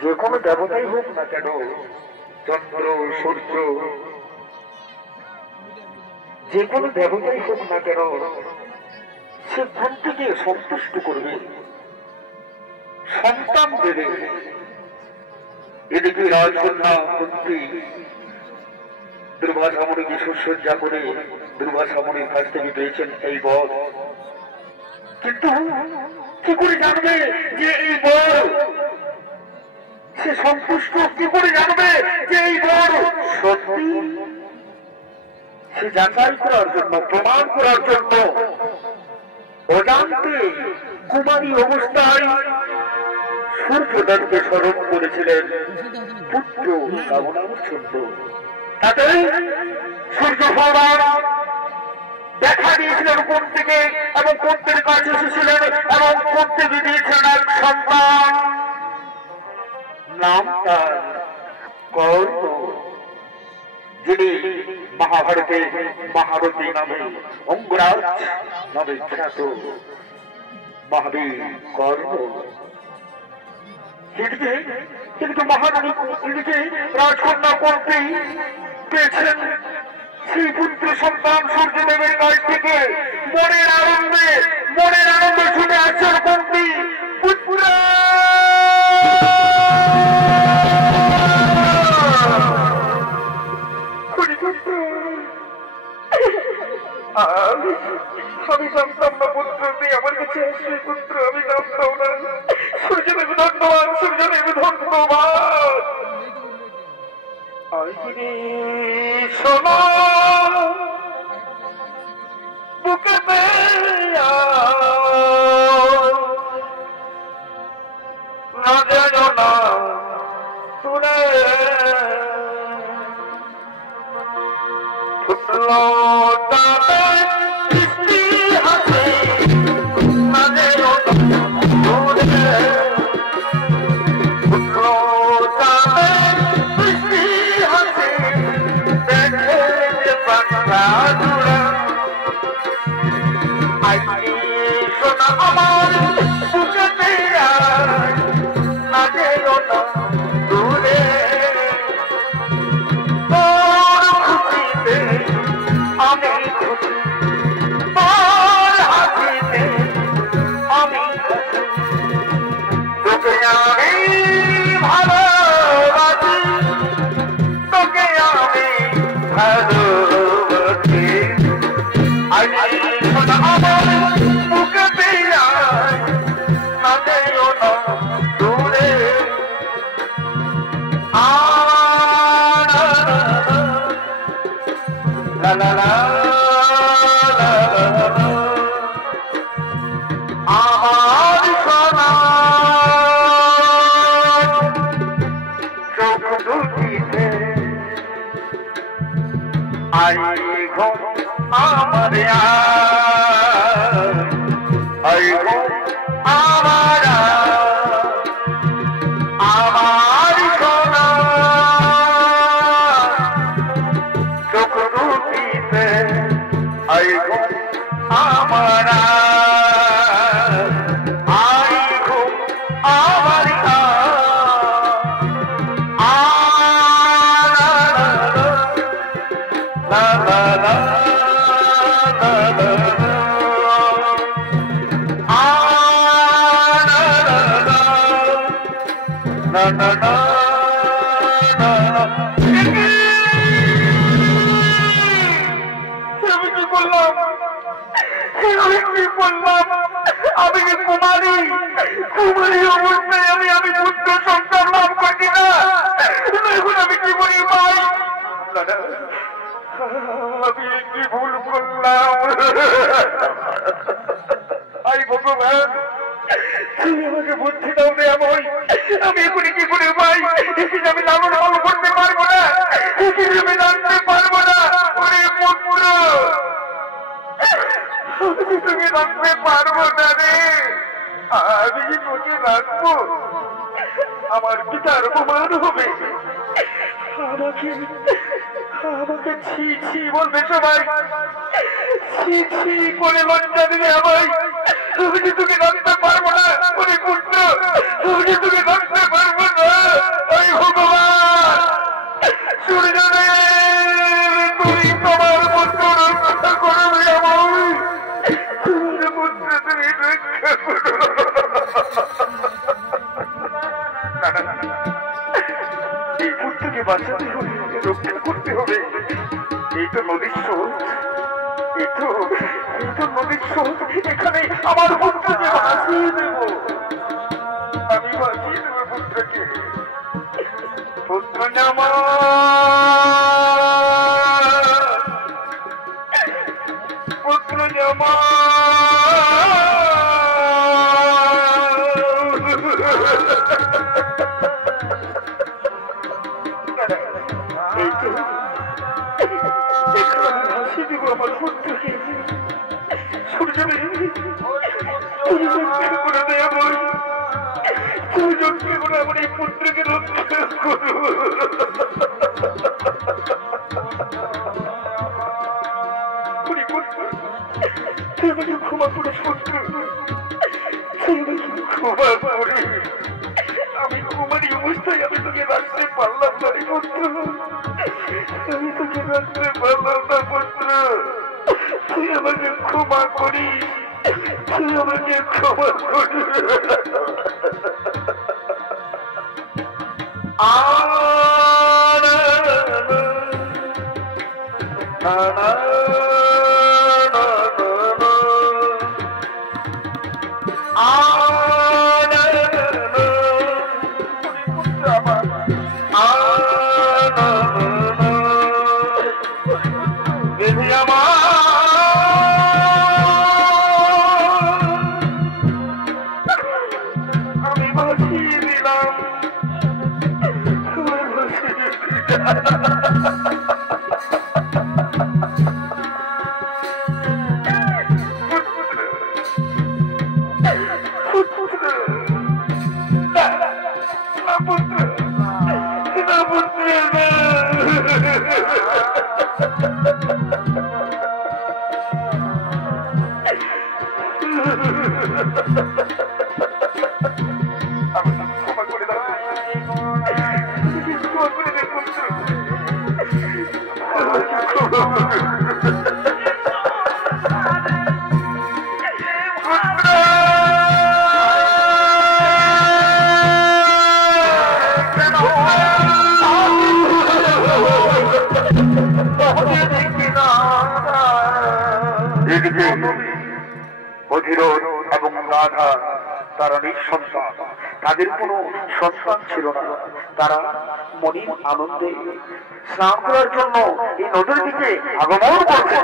যে কোনো দেবতাই হোক না কেন, চন্দ্র সূর্য যে কোনো দেবতাই হোক না কেন, সে ভক্তিকে সন্তুষ্ট করবে, সন্তান দেবে। এদিকে রাজকন্যা কুন্তী দুর্বাসা মুনিকে সুসজ্জা করে দুর্বাসা মুনির কাছ থেকে পেয়েছেন এই বর। কিন্তু কি করে জানবে যে এই বর সে সন্তুষ্ট? কি করে জানবে যে এই বর সত্যি? সে যাচাই করার জন্য, প্রমাণ করার জন্য অজান্তে কুমারী অবস্থায় সূর্যদেবকে স্মরণ করেছিলেন পুত্র কামনার জন্য। তাতে সূর্য ভগবান দেখা দিয়েছিলেন কুন্তীকে এবং কুন্তীর কাছে এসেছিলেন এবং কুন্তীকে দিয়েছেন এক সন্তান, নাম তার কর্ণ, যিনি মহাভারতে মহারথী নামে, অঙ্গরাজ নামে খ্যাত মহাবীর কর্ণ। কিন্তু মহারানী রাজকন্যা কুন্তী পেয়েছেন সেই পুত্র সন্তান সূর্যদেবের কাছ থেকে। মনের আনন্দে ছুটে আসছেন কুন্তী, পুত্র আমি জানতাম না পুত্র তুই আমার কাছে আসবি। পুত্র আমি জানতাম না। সূর্যদেব ধন্যবাদ, সূর্যদেব ধন্যবাদ। শোনো বুকে না যেন না শুনে ফুটলো আমার পিতার অপমান হবে। আমাকে ছি ছি বলবে সবাই, ছি ছি করে লজ্জা দিবে আমায়। আমি যে তোকে রাখতে পারবো না, পুত্র আমি যে তোকে রাখতে পারবো না। আমার পুত্রকে ভাসিয়ে দেব, আমি ভাসিয়ে দেব পুত্রকে। পুত্র জামা, পুত্র জামা, ভাসিয়ে দেব আমার পুত্রকে। সূর্যদেব তুমি রক্ষা করে দেব, তুমি রক্ষা করে আমার এই পুত্রকে রক্ষা করো। তুই আমাকে ক্ষমা করিস পুত্র, তুই আমাকে ক্ষমা করিস। আমি কুমারী অবস্থায় আমি তোকে রাখতে পারলাম না রে পুত্র, আমি তোকে রাখতে পারলাম না পুত্র। তুই আমাকে ক্ষমা করিস, তুই আমাকে ক্ষমা করিস। আমি ভাসিয়ে দিলাম, অধীরথ এবং রাধা তারা নিঃসন্তান, তাদের কোনো সন্তান ছিল না। তারা মনির আনন্দে স্নান করার জন্য এই নদীর দিকে আগমন করছে।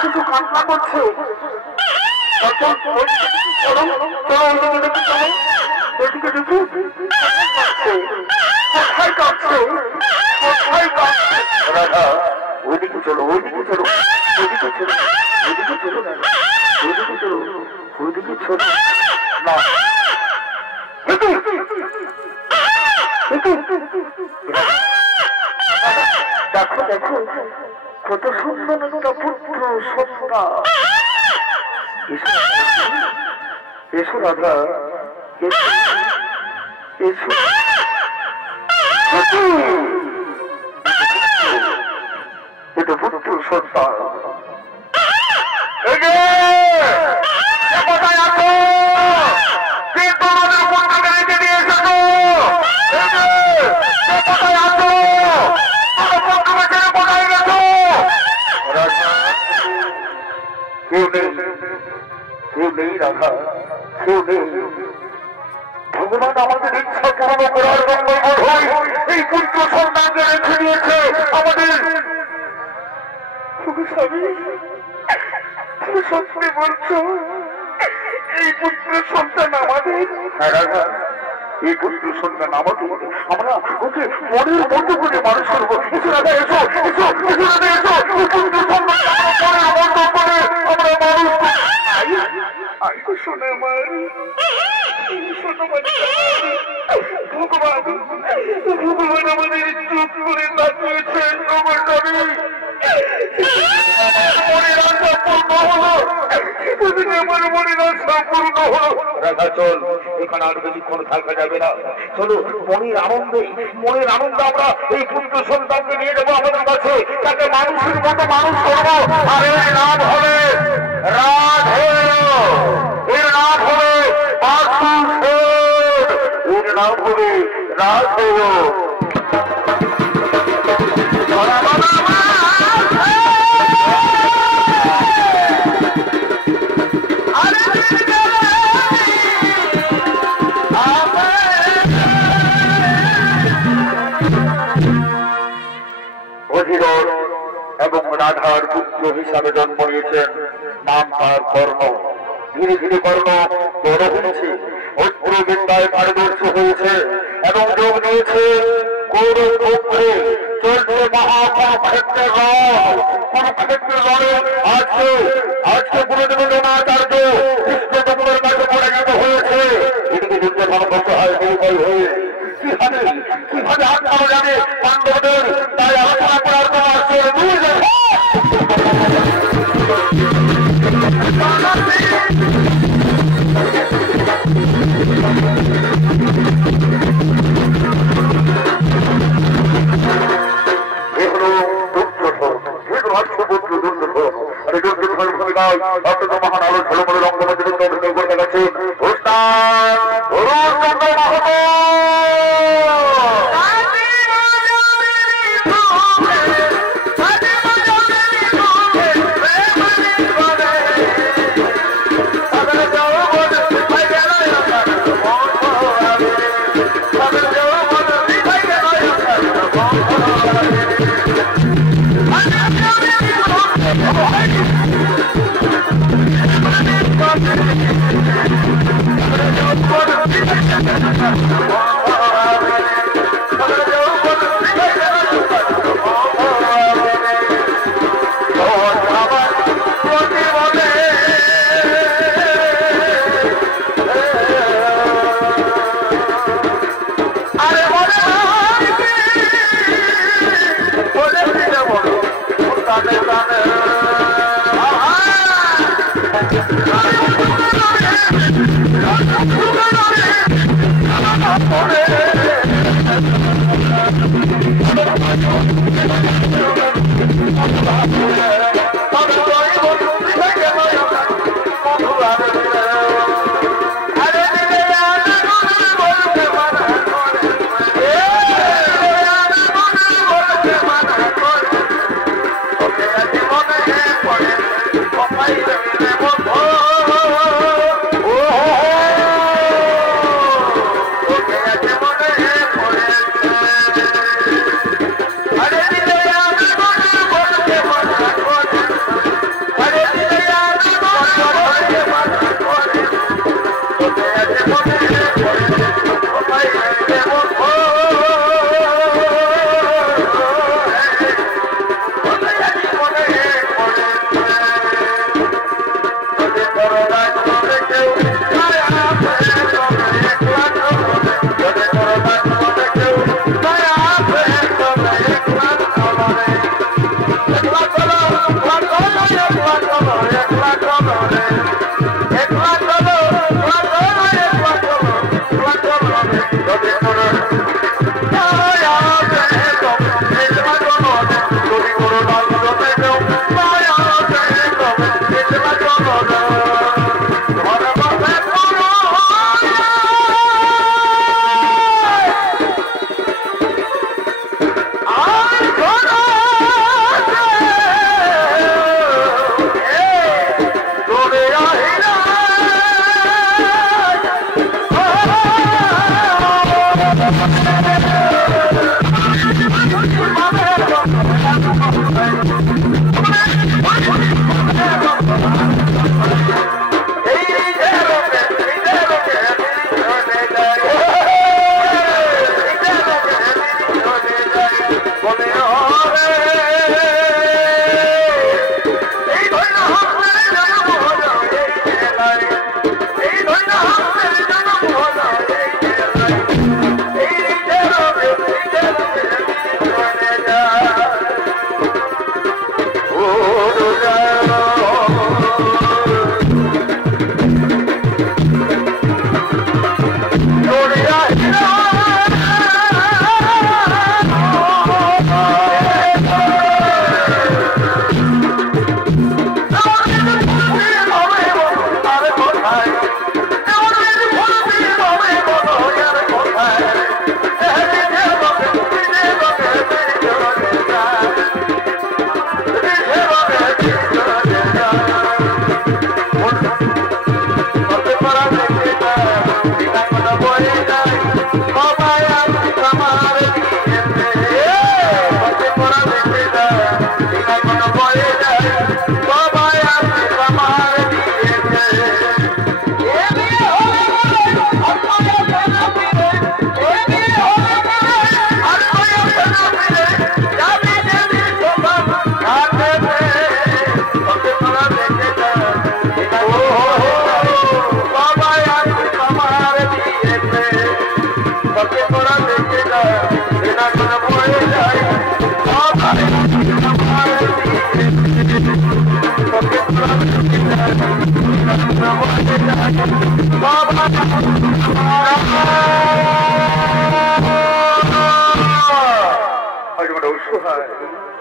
শুধু কান্না করছে। রাধা ওইদিকে চলো, ওইদিকে চলো, ওইদিকে চলো, ওইদিকে চলো না, ওইদিকে চলো, ওইদিকে চলো না। দেখো দেখো কত সুন্দর একটা পুত্র সন্ধ্যা। এসো রাধা, এসো এসো। এটা পুত্র সন্ধ্যা। কোথায় আছো? তোমাদের পুত্রকে রেখে দিয়ে এসেছো। কোথায় আছো? তোমার পুত্রকে ছেড়ে কোথায় গেছো? কেউ নেই, কেউ নেই রাধা, কেউ নেই। ভগবান আমাদের ইচ্ছা পূর্ণ করার জন্য এই পুত্র সন্তানকে রেখে দিয়েছে আমাদের। সত্যি বলছো এই পুত্র সন্তান আমাদের? হ্যাঁ রাধা, এই পুত্র সন্তান আমাদের। আমরা ওকে মনের মতো করে মানুষ করবো। এসো রাধা, এসো এসো, এসো রাধা, এসো। এই পুত্র সন্তান আমরা মনের মতো করে আমরা মানুষ করবো। শোনো আমার, শোনো ভগবান, ভগবান আমাদের চুপ করে তাকিয়েছেন। মনের আশা পূর্ণ হলো, আমার মনের আশা পূর্ণ হলো। রাধা চল, এখানে আর বেশিক্ষণ থাকা যাবে না। চলো মনের আনন্দে, মনের আনন্দে আমরা এই পুত্র সন্তানকে নিয়ে যাবো আমাদের কাছে। তাকে মানুষের মতো মানুষ করবো। আর এর নাম হবে রাধে, এর নাম হবে বাসুদেব, এর নাম হবে রাধে। এবং রাধার পুত্র হিসাবে জন্ম নিয়েছেন। নাম তার কর্ণ। ধীরে ধীরে কর্ণ বড় হয়েছে, অস্ত্র বিদ্যায় পারদর্শী হয়েছে এবং যোগ নিয়েছে গৌরবক্ষে। চলছে মহাকুরুক্ষেত্রের রণ। কুরুক্ষেত্রের রণে আজকে আজকে গুরুদেব দ্রোণাচার্য কৃষ্ণচন্দ্রের কাছে পরাজিত হয়েছে। এদিকে যুদ্ধ সংঘর্ষ হয় নির্ভয় হয়ে। কিভাবে কিভাবে আত্মাও জানে পাণ্ডবদের, তাই আলোচনা করার তোমার চোর দূর যাবে। মহান আলো ঝলমলে রঙ্গমঞ্চে অভিনয় করে গেছেন ওস্তাদ অরুণ চন্দ্র মাহাতো।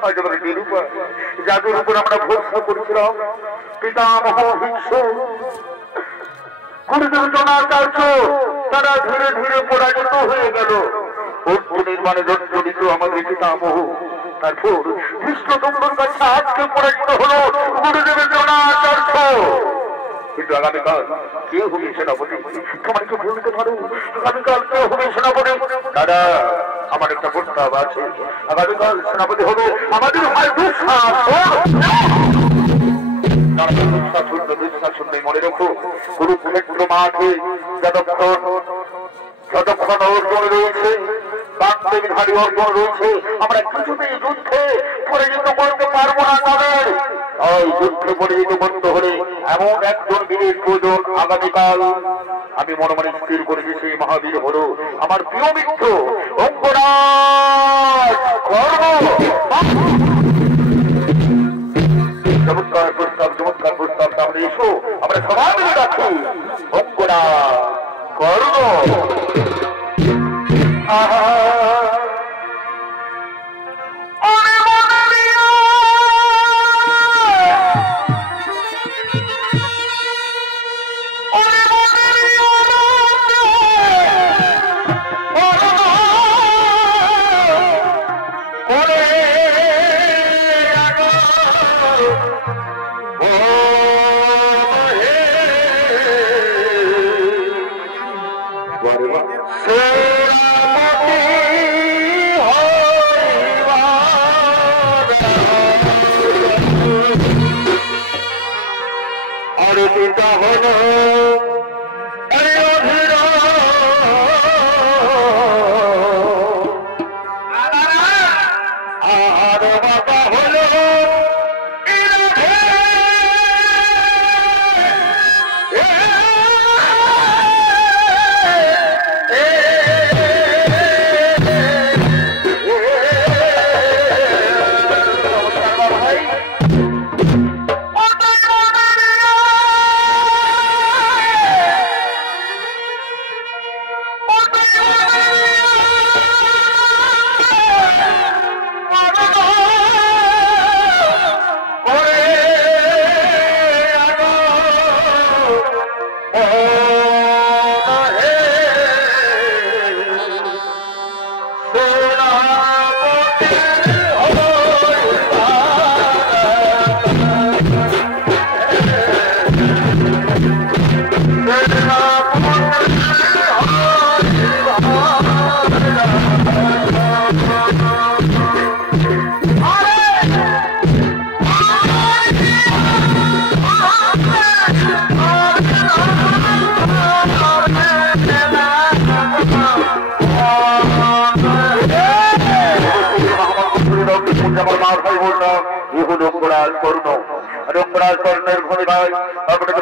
আজ আমরা নিরুপায়, যাদের উপর আমরা ভরসা করেছিলাম পিতামহ ভিক্ষু গুরুদেব জনাচার্য, তারা ধীরে ধীরে পরাজিত হয়ে গেল। অর্থ নির্মাণে জড়িত আমাদের পিতামহ, তারপর কৃষ্ণচন্দ্রের কাছে আজকে পরাজিত হলো গুরুদেবের জনাচার্য। কিন্তু আগামীকাল কে হবে সেনাপতি? তোমার কি বলতে পারো আগামীকাল কে হবে সেনাপতি? দাদা, আমার একটা প্রস্তাব আছে। আগামীকাল সেনাপতি হবে আমাদের ভাই দুঃশাসন। মনে রেখো, কুরুক্ষেত্র মাঠে যতক্ষণ অর্জন রয়েছে, বাগদেবীধারী অর্জন রয়েছে, আমরা কিছুতেই যুদ্ধে পরাজিত করতে পারবো না তাদের। ওই যুদ্ধে পরাজিত করতে হলে এমন একজন বীরের প্রয়োজন। আগামীকাল আমি মনে মনে স্থির করেছি সেই মহাবীর হলো আমার প্রিয় মিত্র অঙ্গরাজ কর্ম। চমৎকার প্রস্তাব, চমৎকার প্রস্তাব। তাহলে এসো আমরা সবাই মিলে রাখি অঙ্গরাজ কর্ম।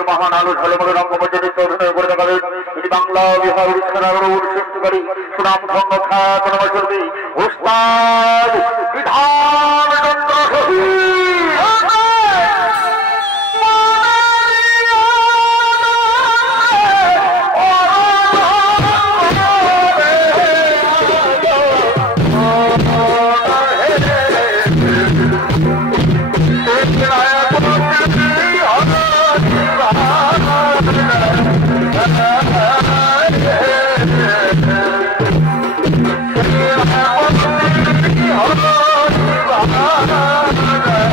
মহান আলো ঝলমলে রঙ্গমঞ্চে অভিনয় করে দেখাবেন তিনি বাংলা বিহার উড়িষ্যারি সুনাম ধন্য খ্যাতী ওস্তাদ বিধান Oh,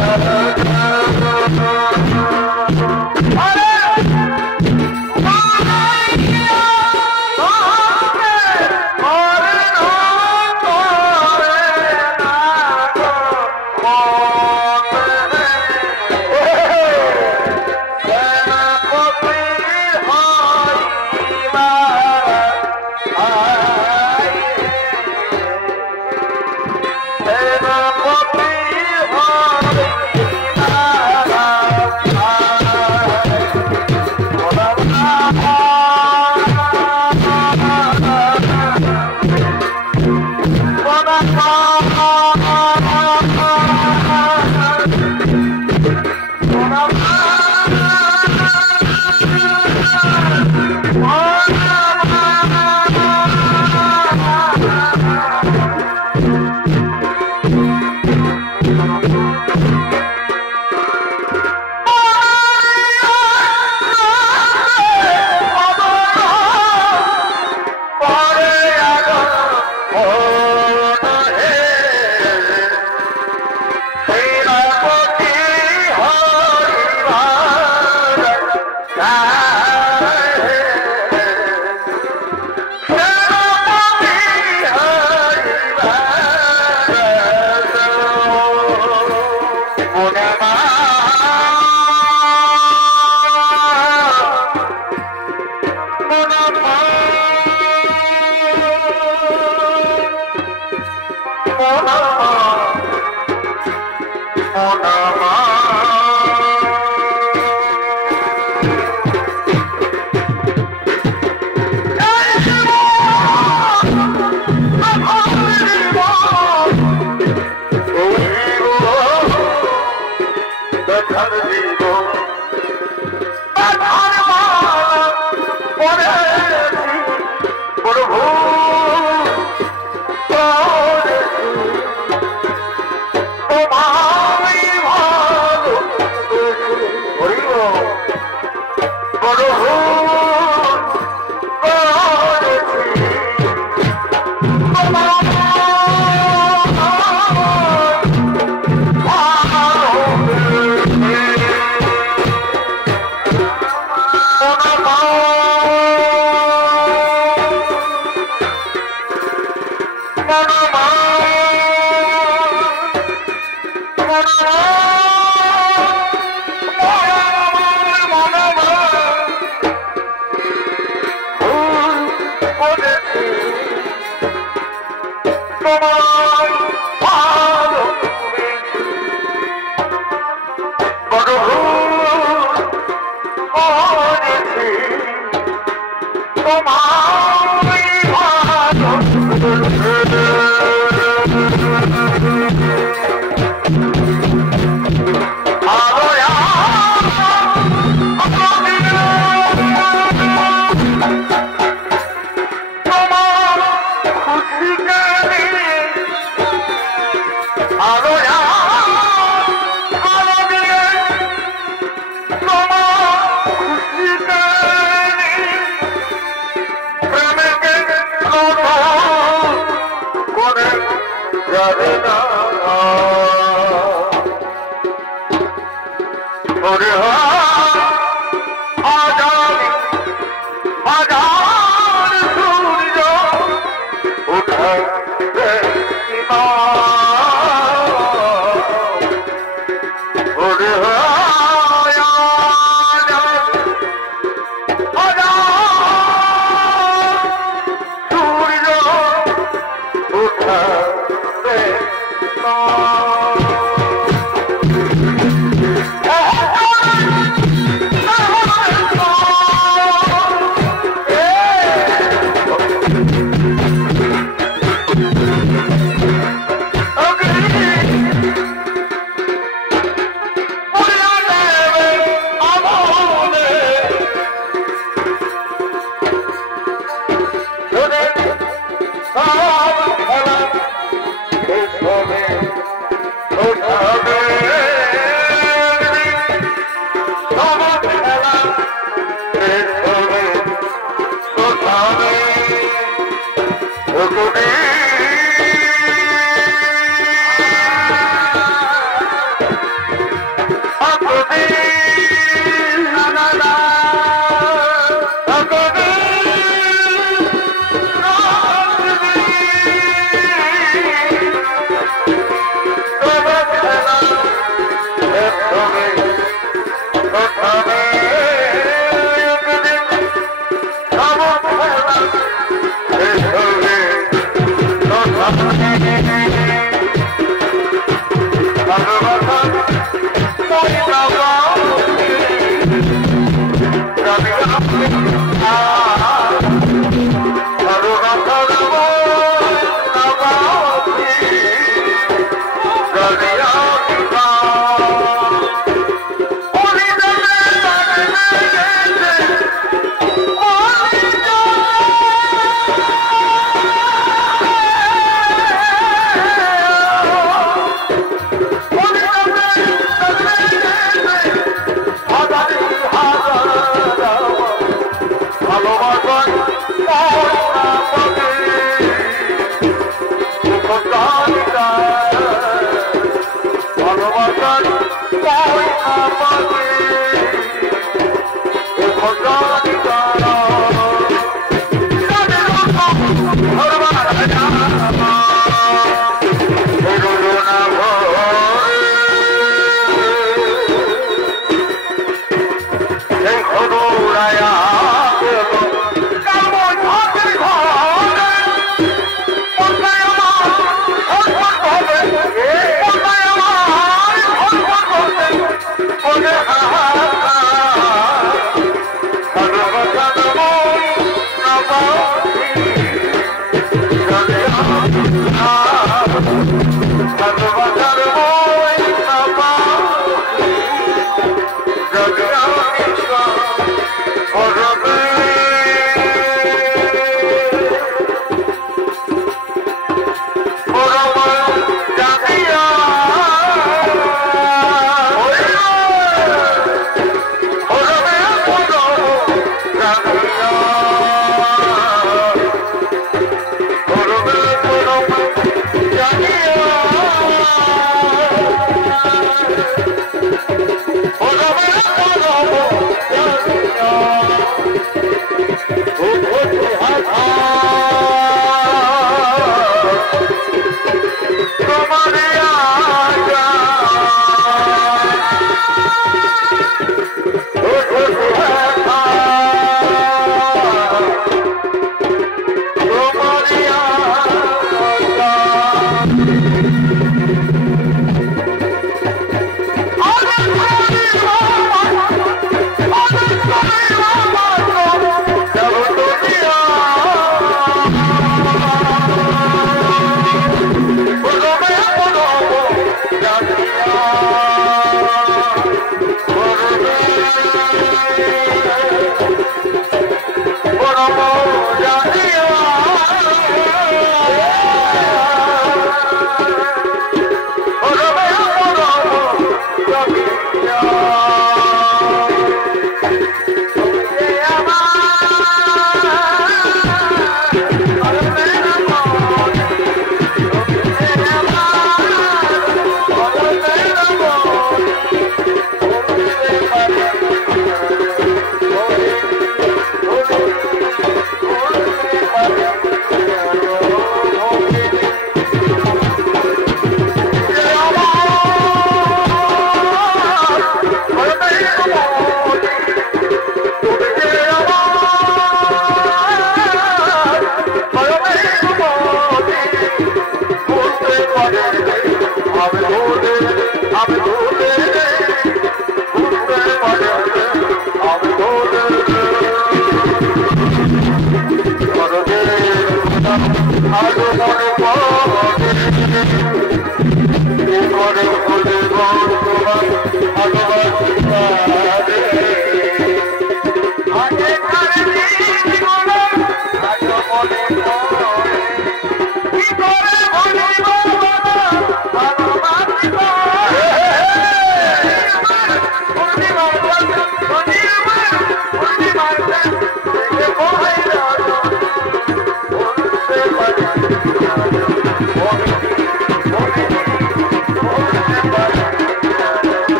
Yeah.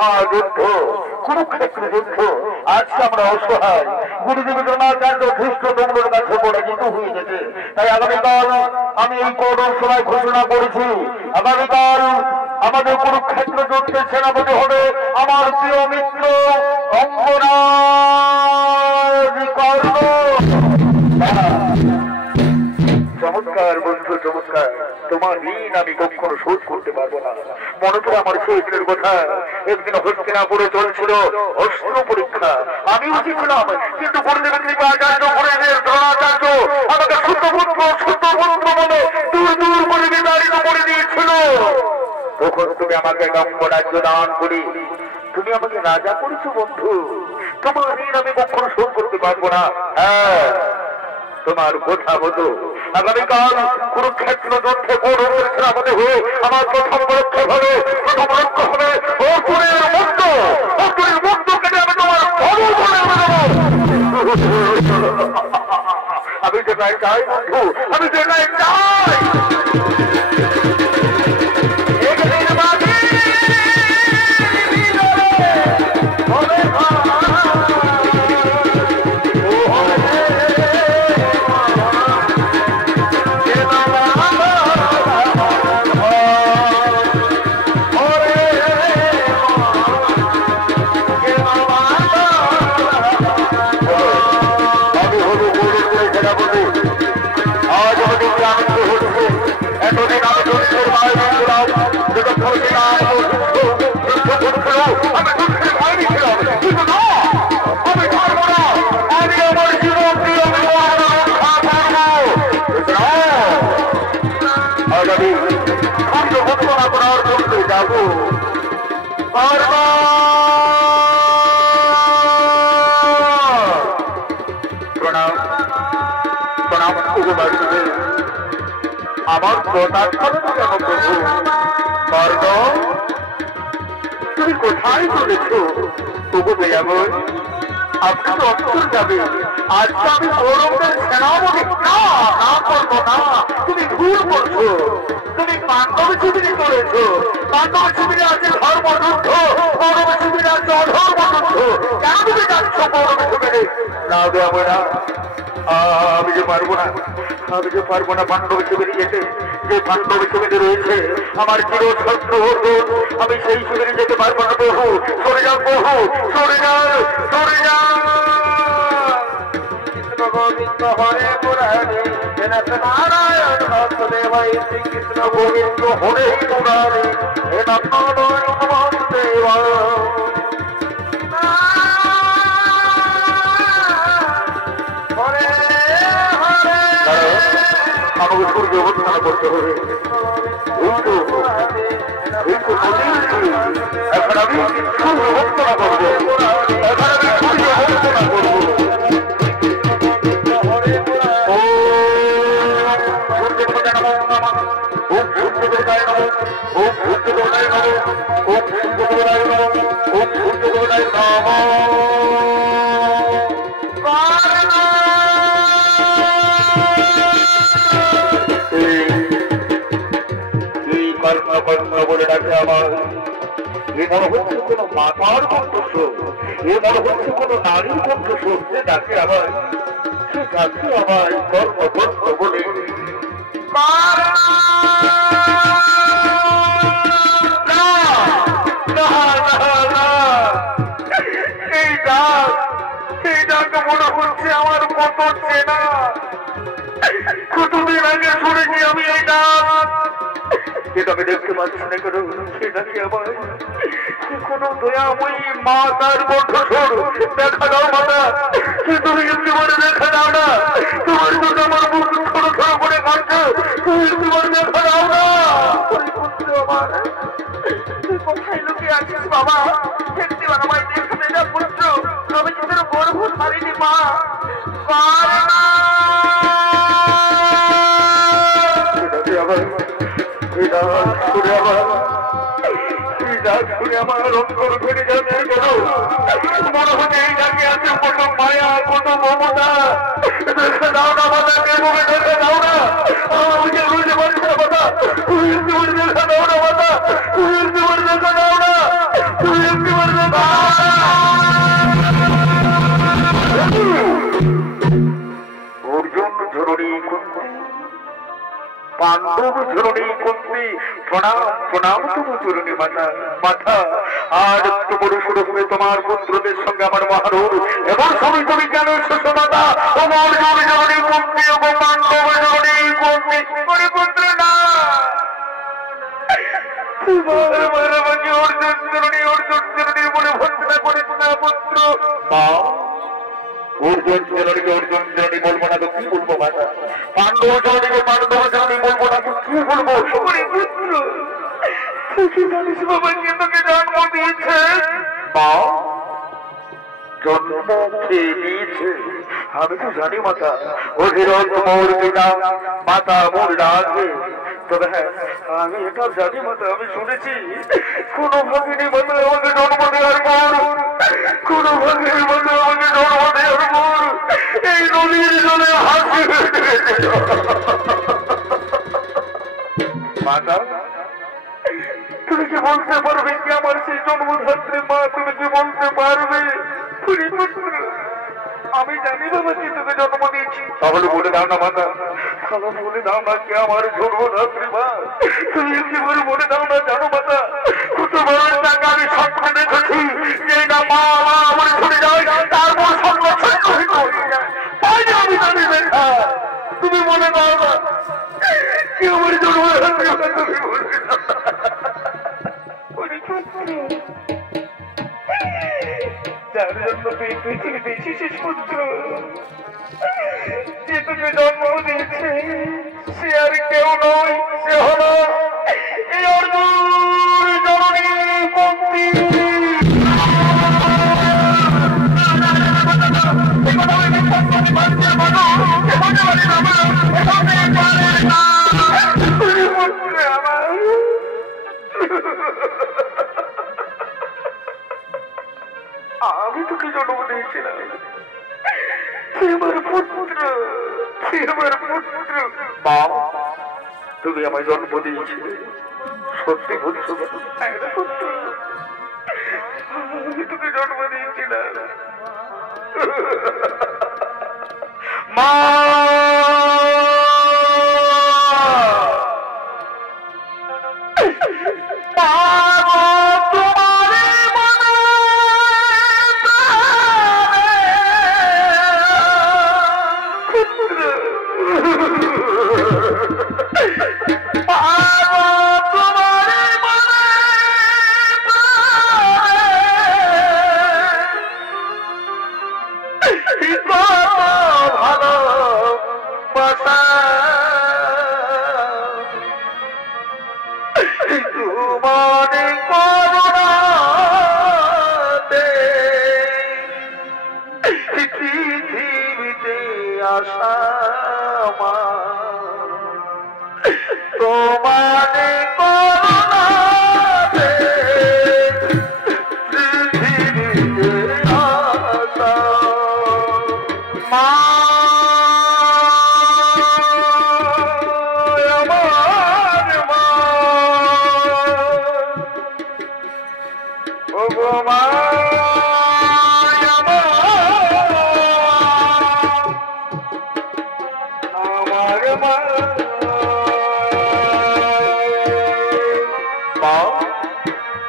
মহাযুদ্ধ কুরুক্ষেত্র যুদ্ধ। আজকে আমরা অসহায়, গুরুদেব দ্রোণাচার্য ধৃষ্ট দণ্ডের কাছে পরাজিত হয়ে গেছে। তাই আগামীকাল আমি এই করুণ সভায় ঘোষণা করেছি, আগামীকাল আমাদের কুরুক্ষেত্র যুদ্ধের সেনাপতি হবে আমার প্রিয় মিত্র অঙ্গরাজ কর্ণ। চমৎকার বন্ধু, চমৎকার। তোমার ঋণ আমি কখনো শোধ করতে পারবো না। মনে করে আমার সেই দিনের কথা, একদিন হস্তিনাপুরে চলছিল অস্ত্র পরীক্ষা। আমি উঠেছিলাম, কিন্তু গুরুদেবের কৃপাচার্য গুরুদেব দ্রোণাচার্য আমাকে সূত্রপুত্র বলে দূর দূর করে বিতাড়িত করে দিয়েছিল। তখন তুমি আমাকে গঙ্গ রাজ্য দান করি তুমি আমাকে রাজা করেছো বন্ধু। তোমার ঋণ আমি কখনো শোধ করতে পারবো না। হ্যাঁ, তোমার কথা মতো আগামীকাল কুরুক্ষেত্র যুদ্ধে কৌরবের সেনাপতি হয়ে আমার প্রথম লক্ষ্য হবে অসুরের মুক্ত কেটে আমি তোমার ধর্ম বলে দেবো। আমি যেটাই চাই বন্ধু, আমি যেটাই চাই আমার তুমি কোথায় চলেছ? তবু বেয়াবো আপনি তো অন্তর যাবে। আজকে আমি কৌরবদের সেনাপতি না করবো না। তুমি ভুল করছো। তুমি পাণ্ডব শিবিরে করেছো। পাণ্ডব শিবিরে আছে ধর্মযুদ্ধ, কৌরব শিবিরে আছে অধর্মযুদ্ধ। কেন তুমি যাচ্ছ কৌরব শিবিরে? না দেবো না, আমি যে পারবো না, আমি যে পারবো না পাণ্ডব শিবিরে যেতে। যে পাণ্ডব শিবিরে রয়েছে আমার চির শত্রু অর্জুন, আমি সেই শিবিরে যেতে পারবো না। বহু সরে যাও, বহু সরে যাও, সরে যাও। কৃষ্ণ গোবিন্দ হরে মুরারি নারায়ণ বাসুদেবায়, শ্রীকৃষ্ণ গোবিন্দ হরে মুরারি নারায়ণ বাসুদেবায়। আমাকে সূর্য অবস্থান করতে হবে। এখন আমি সূর্য অবস্থান করবো, এখন আমি সূর্য অবস্থান করবো। বলে ডাকে আমার, এ মনে হচ্ছে কোন মাতার কণ্ঠস্বর, এ মনে হচ্ছে কোন নারীর কণ্ঠস্বর। সে ডাকে আবার, সে ডাকে আবার কর্ম কর্ম বলে। এই ডাক মনে হচ্ছে আমার কত চেনা। কতদিন আগে শুনেছি আমি এই ডাক, যেটা আমি দেখতে পাচ্ছি না কেন। সেটাকে আবার কোন দয়াময়ী মা তার কণ্ঠস্বর। দেখা দাও মাতা, তুমি একেবারে দেখা দাও না। তোমার মতো আমার মুখ ছোট ছোট করে কাটছে, তুমি একেবারে দেখা দাও না। কোথায় লুকিয়ে আছিস বাবা? একটিবার আমায় দেখতে যা পুত্র, আমি তোদের গর্ভ ছাড়িনি মা। আমার অন্তর ফেটে যাচ্ছে কেন? মনে হচ্ছে এই ডাকে আছে কত মায়া, কত মমতা। দেখে দাও না মাতা, কেমন দেখে দাও না। আমাকে বুঝতে পারছি না মাতা, তুমি একবার দেখা দাও না মাতা, তুমি একবার দেখা দাও না, তুমি একবার দেখা। অর্জুন ঝরণী কুন্তি, পাণ্ডব ঝরণী কুন্তি, প্রণাম প্রণাম তবু চরণী মাতা। মাতা আজ তোমার সুরভূমে তোমার পুত্রদের সঙ্গে আমার মহারোধ, এবং সবই তুমি কেন এসেছো মাতা? তোমার অর্জুন ঝরণী কুন্তি ও পাণ্ডব ঝরণী কুন্তি। পুত্র না, তোমার মারামাকে অর্জুন ঝরণী বলে ভর্তা করিস না পুত্র। অর্জুন ঝরণীকে অর্জুন ঝরণী বলবো না তো কি বলবো মাতা? পাণ্ডব ঝরণীকে পাণ্ডব ঝরণী বলবো না তো কি বলবো? পুত্র তুই জানিস বাবা কে তোকে জন্ম দিয়েছে? মা জন্ম খেয়ে দিয়েছে? আমি তো জানি মাতা। অধিরথ মোর পিতা, মাতা মোর রাজে। তবে হ্যাঁ আমি এটা জানি মাতা, আমি শুনেছি কোন ভাগিনী মাতা আমাকে জন্ম দেওয়ার পর, কোন ভাগিনী মাতা আমাকে জন্ম দেওয়ার পর এই নদীর জলে হাসি মাতা। তুমি কি বলতে পারবে কি আমার সেই জন্মধাত্রী মা? তুমি কি বলতে পারবে? আমি জানি বাবা কি তোকে জন্ম দিয়েছি, তাহলে বলে দাও না মাতা, তাহলে বলে দাও না কি আমার জন্মধাত্রী মা? তুমি কি করে বলে দাও না? জানো মাতা, কত বড় টাকা আমি স্বপ্ন দেখেছি যে না মা মা আমার ছুটে যায়, তারপর স্বপ্ন ছোট্ট হয়ে যায়, তাই না আমি জানি দেখা। তুমি মনে দাও না কি আমার জন্মধাত্রী মা? তুমি বলে দাও যার জন্য তুই পৃথিবীতে এসেছিস পুত্র, যে তোকে জন্ম দিয়েছে সে আর কেউ নয়, সে হলো এই অর্জুন জননী কুন্তী। আমি তোকে জন্ম দিয়েছিলাম, তুমি আমায় জন্ম দিয়েছিলে, সত্যি বলছো? আমি তোকে জন্ম দিয়েছিলাম মা।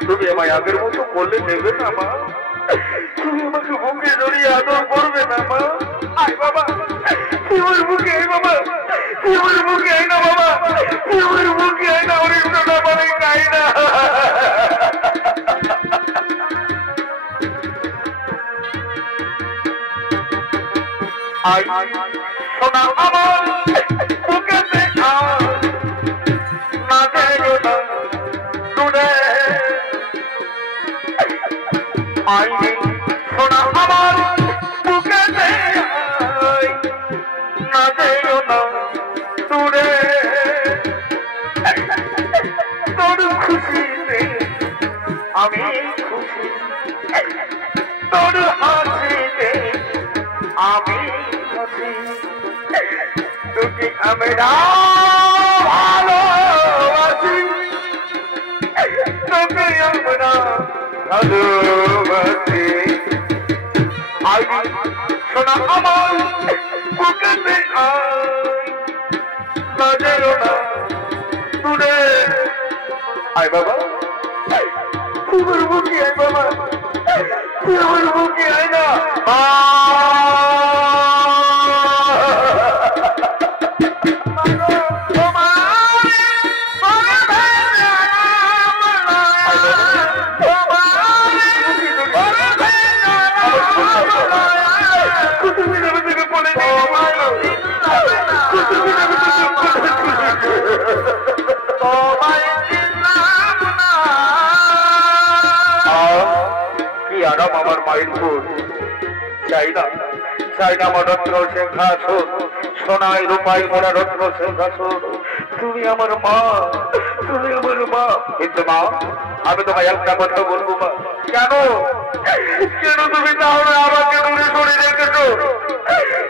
তুমি আমায় আগের মতো বললে নেবে না মা? তুমি আমাকে বুকে জড়িয়ে আদর করবে না মা? আয় বাবা, তোমার বুকে আয় বাবা, তোমার বুকে আয় না বাবা, তোমার বুকে আয় না, ওর না মানে খাই না। আয় সোনা আমার বুকেতে আয়, না দেবো না দূরে। আয় সোনা আমার বুকেতে আয়, না দেবো না দূরে। তোর খুশিতে আমি খুশি, তোর হাসিতে আমি খুশি, তোকে আমরা ভালোবাসি, তোকে আমরা ভালোবাসি। আই শোনা আমার বুকেতে আয়, না যেও না দূরে। আয় বাবা, তোমার বুকে আয় বাবা, তোমার বুকে আয় না। আমার মায়ের ফুল চাই না, চাই না আমার রত্ন সিংহাসন, সোনায় রূপাই মোড়া রত্ন সিংহাসন। তুমি আমার মা, তুমি আমার মা। কিন্তু মা, আমি তোমায় একটা কথা বলবো মা। কেন কেন তুমি তাহলে আমাকে দূরে সরে রেখেছো?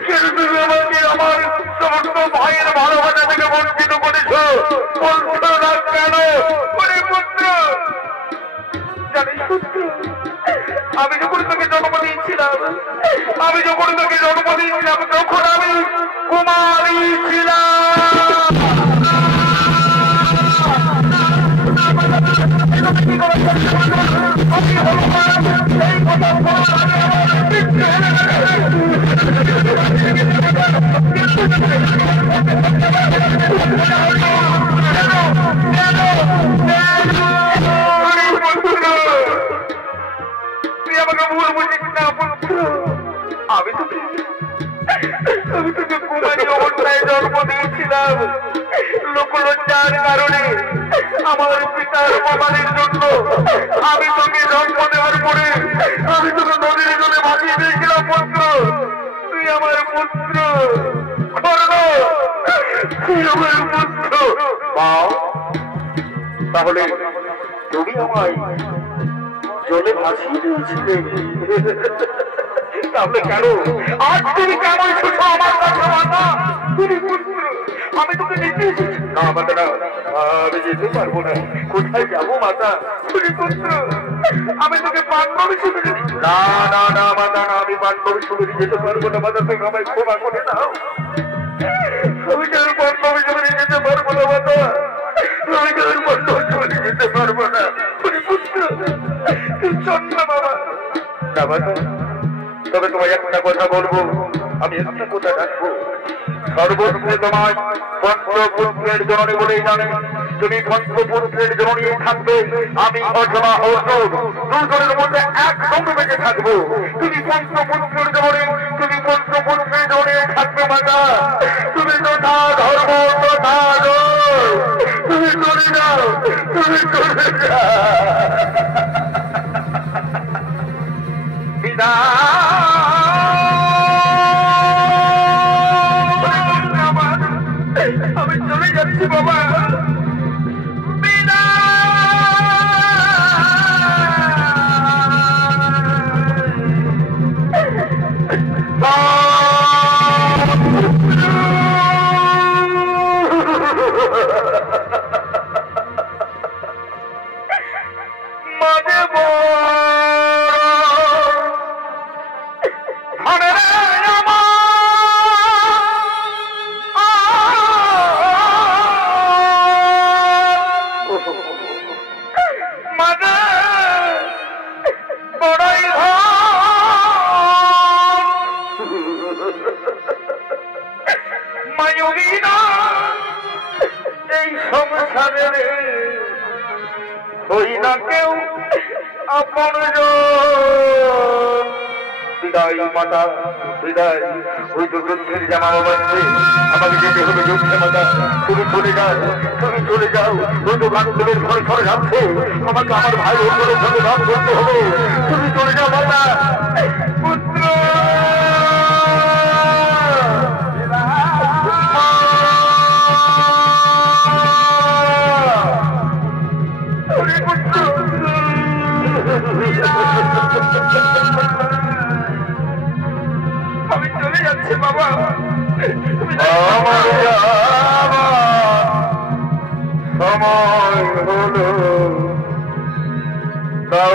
কেন তুমি আমাকে আমার সমস্ত ভাইয়ের ভালোবাসা থেকে বঞ্চিত করেছো? বলছো না কেন? পুত্র, জানিস পুত্র, আমি যখন তোকে জন্ম দিয়েছিলাম, তখন আমি কুমারী ছিলাম। তুই আমাকে ভুল বুঝিস না পুত্র। আমি তোকে কুমারী অবস্থায় জন্ম দিয়েছিলাম লোকলজ্জার কারণে। আমার পিতার অপমানের জন্য আমি তোকে জন্ম দেওয়ার পরে আমি তোকে নদীর জলে ভাসিয়ে দিয়েছিলাম পুত্র। তুই আমার পুত্র, তুই আমার পুত্র। মা, তাহলে তুমি আমায় জলে ভাসিয়ে দিয়েছিলে? তাহলে কেন আজ তুমি কেমন শুধু আমার কাছে মাতা? আমি তোকে নিতে এসেছি। না মাতা, না, আমি যেতে পারবো না। কোথায় যাবো মাতা? আমি তোকে পাণ্ডব হিসেবে যেতে। না না না মাতা, না, আমি পাণ্ডব হিসেবে যেতে পারবো না মাতা। তুমি আমায় ক্ষমা করে দাও। আমি কারোর পাণ্ডব হিসেবে যেতে পারবো না মাতা। আমি কারোর পাণ্ডব হিসেবে যেতে পারবো না। পুত্র, তুই চল না বাবা। না মাতা, তবে তোমায় একটা কথা বলবো, আমি একটা কথা রাখবো। সর্বত্রে তোমার পঞ্চপুত্রের জননী বলেই জানে। তুমি পঞ্চপুত্রের জননী থাকবে, আমি অথবা অসুর দুজনের মধ্যে একসঙ্গে বেঁচে থাকবো। তুমি পঞ্চপুত্রের জননী, তুমি পঞ্চপুত্রের জননী থাকবে মাতা। তুমি তথা ধর্ম তথা তুমি চলে যাও, তুমি চলে যাও। আমি চলে যাচ্ছি বাবা। এই সংসারের হই না কেউ আপন। বিদায় মাতা, বিদায়। ওই তো যুদ্ধের জামা বাজছে, আমাকে যেতে হবে যুদ্ধে মাতা। তুমি চলে যাও, তুমি চলে যাও। ওই তো বান্ধবের ঘরে ঘরে যাচ্ছে, আমাকে আমার ভাই ওপরে সঙ্গে ভাব করতে হবে। তুমি চলে যাও মাতা। পুত্র, আমি চলে যাচ্ছি বাবা। আমার সময় হলো, দাও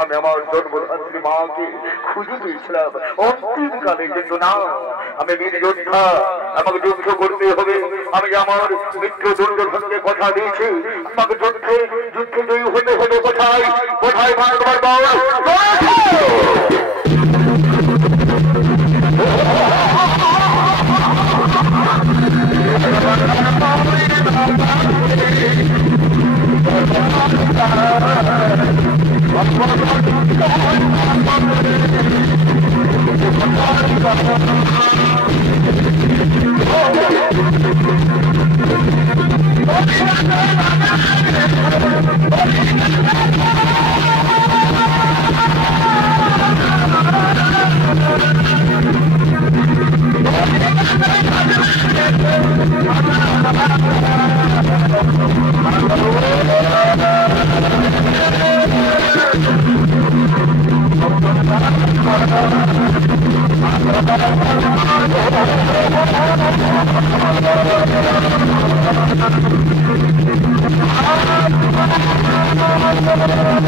আমি আমার জন্মদাত্রী মাকে খুঁজে পেয়েছিলাম অন্তিমকালে, কিন্তু না, আমি বীর যোদ্ধা, আমাকে যুদ্ধ করতে হবে। আমি আমার মিত্র দুর্যোধনকে কথা দিয়েছি, আমাকে যুদ্ধে জয়ী হতে হবে। কোথায় কোথায় তোমার বাবা?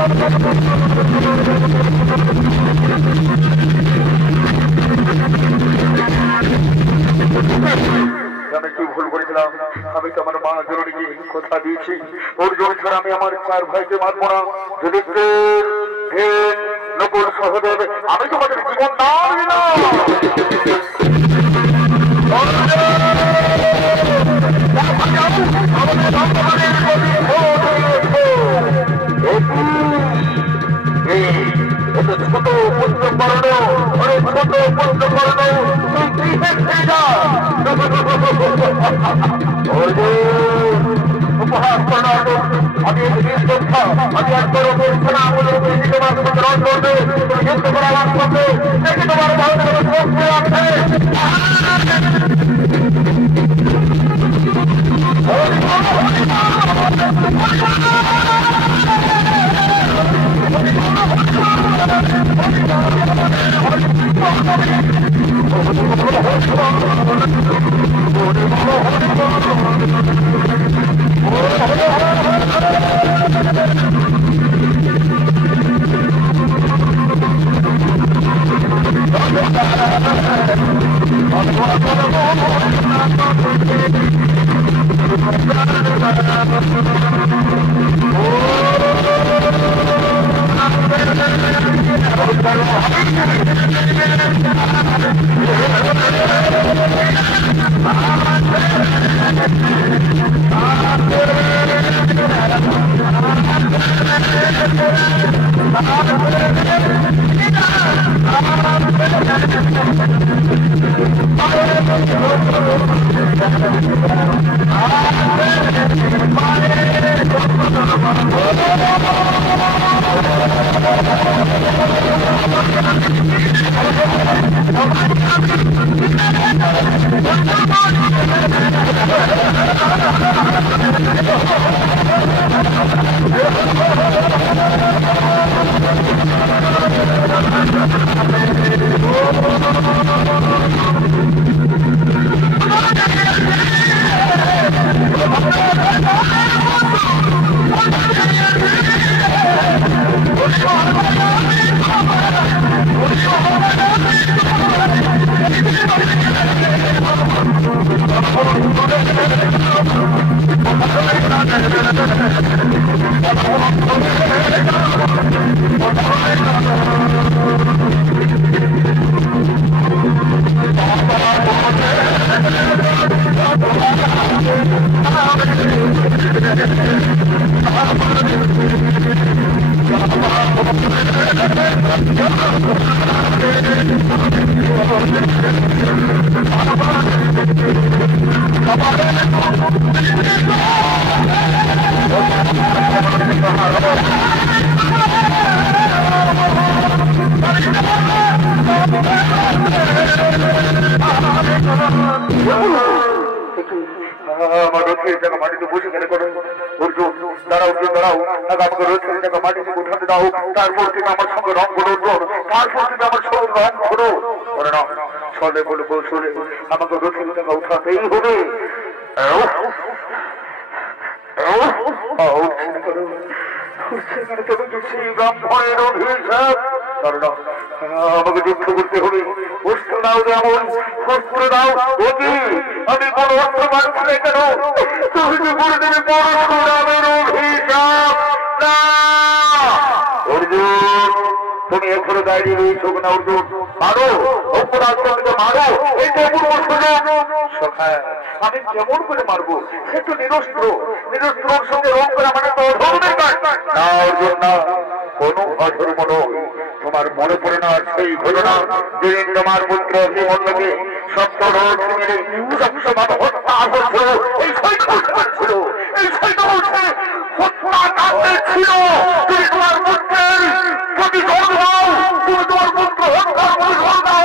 আমি কি ভুল করেছিলাম? আমি তো আমার মা জননীকে কথা দিয়েছি, অর্জুন ছাড়া আমি আমার 4 ভাইকে মারবো না। যদি নকুল সহদেব, আমি তোমাদের জীবন দাঁড়িয়ে না। ছোট পুত্র করণ, ছোট পুত্র করণ, তুই উপহাস করণ। আমি আমি একবার না বলে তোমার গ্রহণ করবে, তুমি যুদ্ধ করে আলাপ করবে, দেখি তোমার আছে। মাটিতে বসে গেলে করো অর্জুন, দাঁড়াও অর্জুন দাঁড়াও, আমাকে রয়েছে মাটিতে উঠাতে দাও, তারপর থেকে আমার সঙ্গে রং করো অর্জুন, তারপর থেকে আমার সঙ্গে রং করো করে না। ছলে বলে কৌশলে আমাকে রয়েছে উঠাতেই হবে। আমাকে যুদ্ধ করতে হবে, অস্ত্র দাও যেমন অস্ত্র দাও। আমি কোন অস্ত্র পাচ্ছি না কেন? তুমি কি করে দেবে পরশুরামের অভিশাপ? না অর্জুন, তুমি এখনো দাঁড়িয়ে রয়েছো না অর্জুন? মারো অপরাধকে মারো, এটা পূর্ব সুযোগ। আমি কেমন করে মারবো? সে তো নিরস্ত্র, নিরস্ত্রর সঙ্গে রং করা মানে তো অধর্মের কাজ। না অর্জুন না, কোন অধর্ম নয়। তোমার মনে পড়ে না সেই ঘটনা যেদিন তোমার পুত্র অভিমন্যুকে সপ্তরথ মেরে সবসময় হত্যা করছিল? এই সৈন্য ছিল, এই সৈন্য হত্যাকাণ্ডে ছিল। তুমি তোমার পুত্রের প্রতি জোর দাও, তুমি তোমার পুত্র হত্যার প্রতি জোর দাও।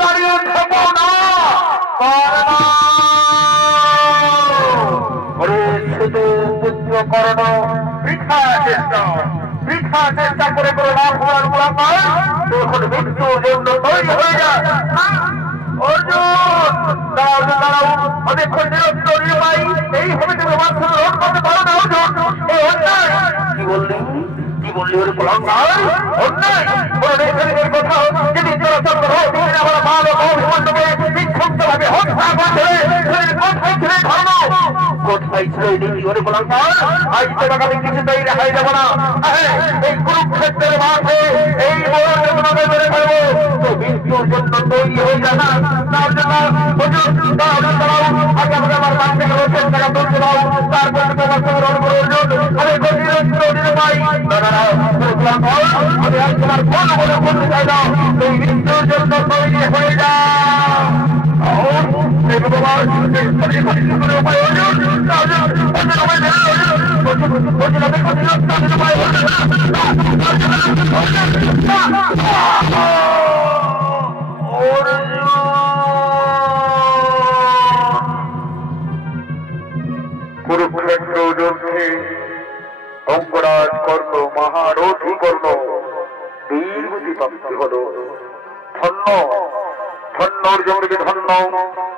দাঁড়িয়ে থাকো না, পুত্র করণ বৃথা চেষ্টা, বৃথা চেষ্টা করে করে লাভ হওয়ার মুলাকার তখন মৃত্যুর জন্য তৈরি হয়ে যায়। অর্জুন দাঁড়াও দাঁড়াও, অনেকক্ষণ নিরস্ত্র নিরুপায় এইভাবে তুমি আমার সঙ্গে রোধ করতে পারো না অর্জুন। এই অন্যায় কি বললি, কি বললি ওর কলঙ্কার অন্যায় পরমেশ্বরের কথা যদি চলাচল হয় তিনি আমার মাল ও মণ্ডপে বিক্ষুব্ধভাবে হত্যা করছে কোথায় ছিল ধর্ম কোথায় ছিল এই নীতি ওর কলঙ্কার আজ তোমাকে আমি কিছুতেই রেহাই দেব না এই কুরুক্ষেত্রের মাঠে এই বড় তোমাকে মেরে ফেলবো তো মৃত্যুর জন্য তৈরি হয়ে যায় না তার জন্য আগে আমাকে আমার কাছ থেকে রোজের টাকা তুলতে দাও তারপর তোমার তোমার অনুপ্রয়োজন আমি আমি আজ তোমার কোন বলে বলতে চাই না তুমি মৃত্যুর জন্য তৈরি হয়ে যাও কুরুক্ষেত্র যুদ্ধে অঙ্গরাজ কর্ণ মহারথী কর্ণ বীরগতি প্রাপ্তি হল ধন্য ধন্য অর্জুনকে ধন্য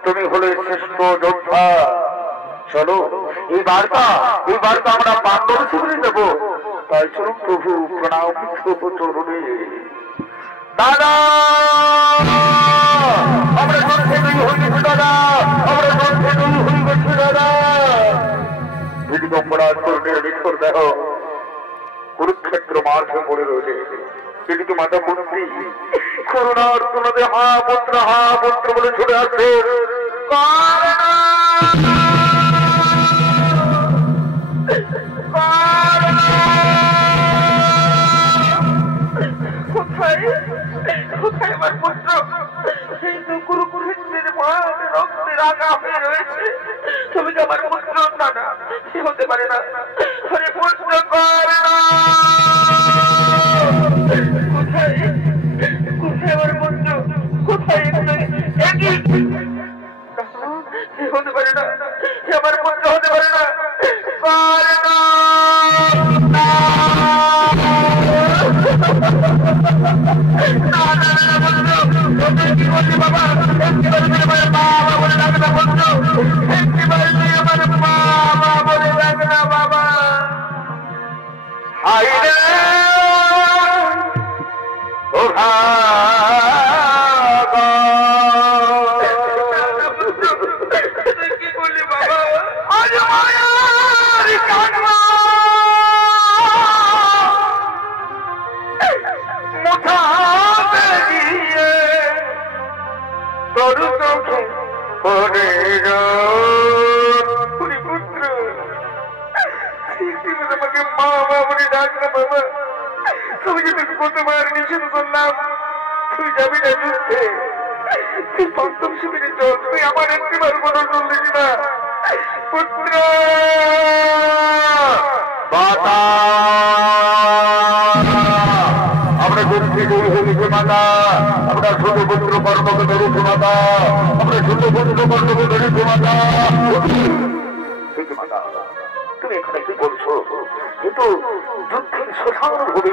তুমি হলে শ্রেষ্ঠ যোদ্ধা চলো এই বার্তা আমরা পাণ্ডব শিবিরে দেব তাই চলুন প্রভু প্রণাম চরণে দাদা আমরা যুদ্ধে দুই হয়ে গেছি দাদা আমরা যুদ্ধে দুই হয়ে গেছি দাদা অঙ্গরাজ কর্ণের নিষ্ঠুর দেহ কুরুক্ষেত্র মাঠে পড়ে রয়েছে এদিকে মাতা মন্ত্রী করুণার তোমাদের হা পুত্র বলে ছুটে আসছে কোথায় আমার পুত্র এই তো কুরুক্ষেত্রের মাঠে রক্তে রাঙা হয়ে রয়েছে তুমি তো আমার পুত্র না না সে হতে পারে না আরে পুত্র কোথায় আমার পুত্র কোথায় হতে পারে না আমার পুত্র হতে পারে না বাবা বাবা কি বললি বাবা আমাকে মা মা বলে ডাক না বাবা তোমাকে তোকে কতবার নিষেধ করলাম তুই যাবি না যুদ্ধে তুই পঞ্চম শিবিরে চল তুই আমার একটিবার কোনো চললি না পুত্র আমরা যুদ্ধে জয়ী হয়ে গেছি মাতা আমরা ছোট পুত্র কর্মকে ধরেছি মাতা আমরা ছোট পুত্র কর্মকে ধরেছি মাতা মাতা তুমি এখানে কি বলছো কিন্তু যুদ্ধের শ্মশান ভূমি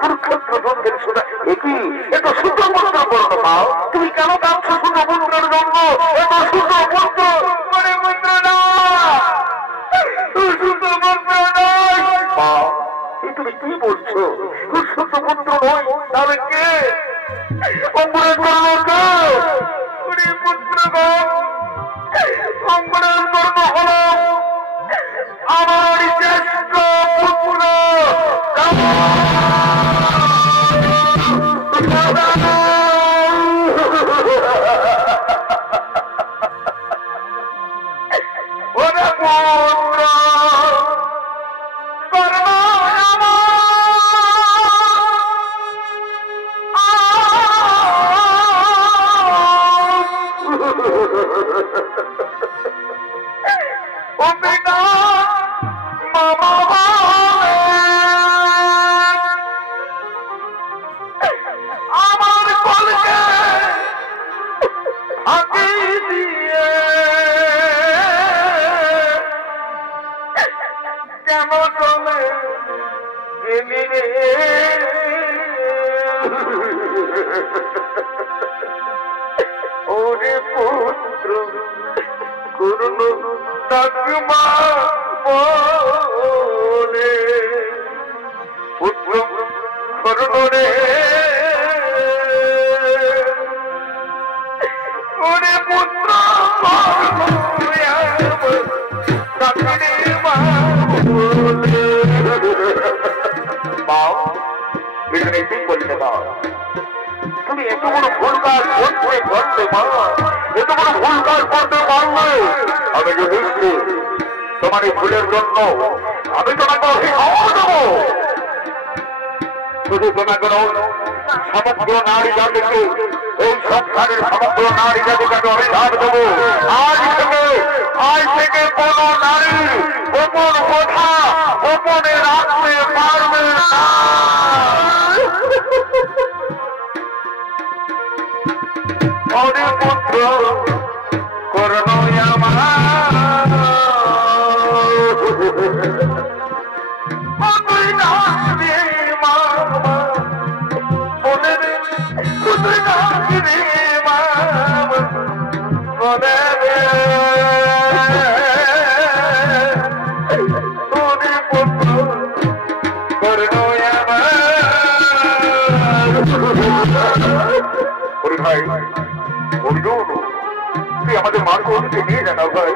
কুরুক্ষেত্র যুদ্ধের শ্মশান একই এত সুন্দর পুত্র বর্ণ পাও তুমি কেন কাঁদছো সুন্দর পুত্রের জন্ম এত সুন্দর পুত্র মানে পুত্র না সুন্দর পুত্র নয় পাও তুমি কি বলছো সুন্দর পুত্র নয় তাহলে কে অঙ্গরাজ কর্ণ কে পুত্র অঙ্গরাজ কর্ণ হলো আমার জ্যেষ্ঠ পুত্র ওরে পুত্র ওরে পুত্র করুণ তাকমা বলে পুত্র করে ওরে পুত্র এখানে ঠিক বলতে মা তুমি এত বড় ভুল কাজ করতে মা এত বড় ভুল কাজ করতে পারলে আমি যদি তোমার এই ভুলের জন্য আমি তোমাকে অভিশাপ দেবো শুধু তোমাকে সমগ্র নারী জাতিকে এই সংসারের সমগ্র নারী জাতিকে আমি অভিশাপ দেবো আজ থেকে কোন নারী গোপন কথা গোপনে রাখতে পারবে না পুত্র করুণায় আমার ভাই অর্জুন তুই আমাদের মার্গ নিয়ে জানাও ভাই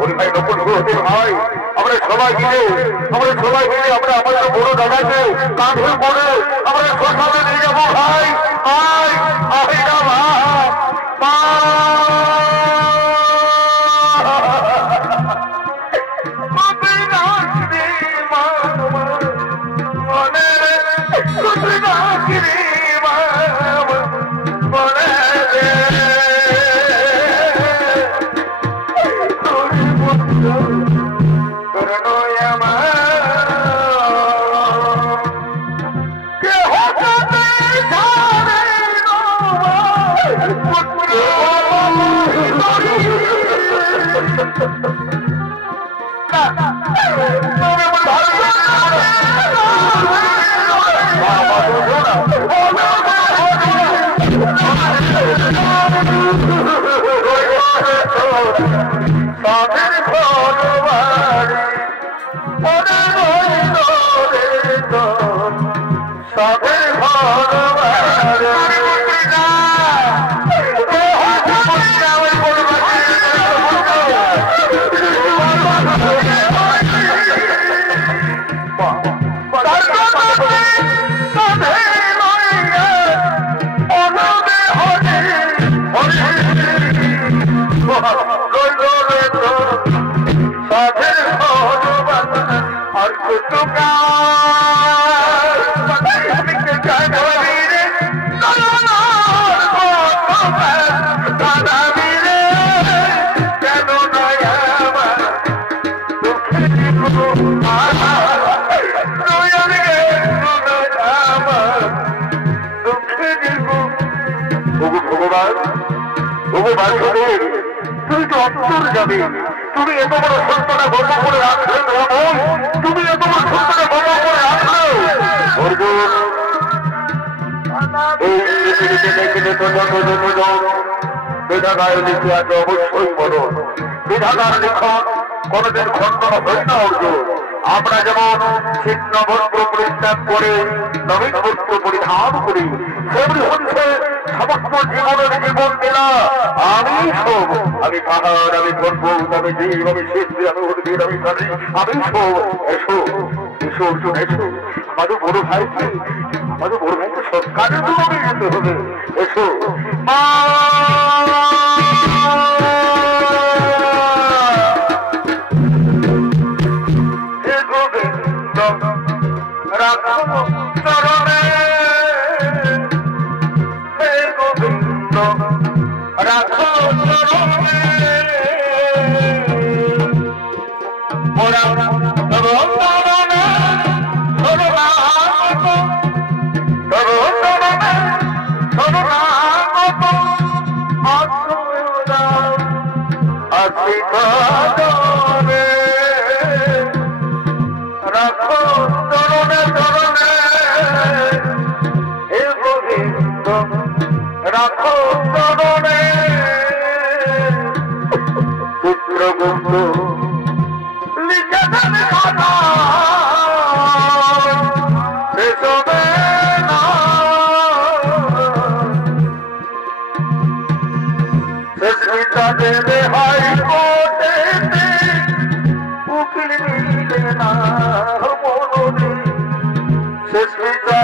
ওরে ভাই নকল হতে ভাই আমরা সবাই মিলে আমরা আমাদের বড় দাদাকে কাঁধে করে আমরা শ্মশানে নিয়ে যাবো ভাই তুমি তো অন্তর যাবে তুমি এত বড় সত্যটা গল্প করে রাখলে তুমি এত বড় সত্যটা গল্প করে রাখলে অর্জুন এই পৃথিবীতে দেখলে তো বিধাতার লিখে আছে অবশ্যই বলো বিধাতার লিখন কোনদিন খণ্ডন হয় না অর্জুন আমরা যেমন ছিন্ন বস্ত্র পরিত্যাগ করে নবীন বস্ত্র পরিধান করি সেগুলি হচ্ছে সমস্ত জীবনের জীবন দিলা আমি সব আমি পাহাড় আমি পর্বত আমি জীব আমি সিদ্ধি আমি উদ্ভিদ আমি প্রাণী আমি সব এসো এসো অর্জুন এসো আমাদের বড় ভাইকে সৎকারের জন্য যেতে হবে এসো না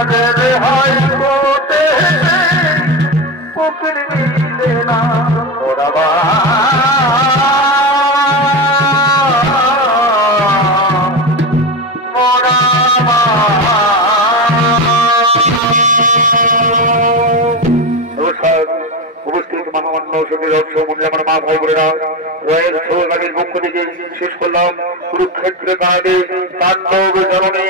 আমাদের হাইকোর্টে উকিল মিলে না ওরা উপস্থিত মহামান্য আমার মা ভাই বোনেরা রয়্যাল সোসাইটির পক্ষ থেকে শেষ করলাম কুরুক্ষেত্রে কাঁদে তাণ্ডব জননী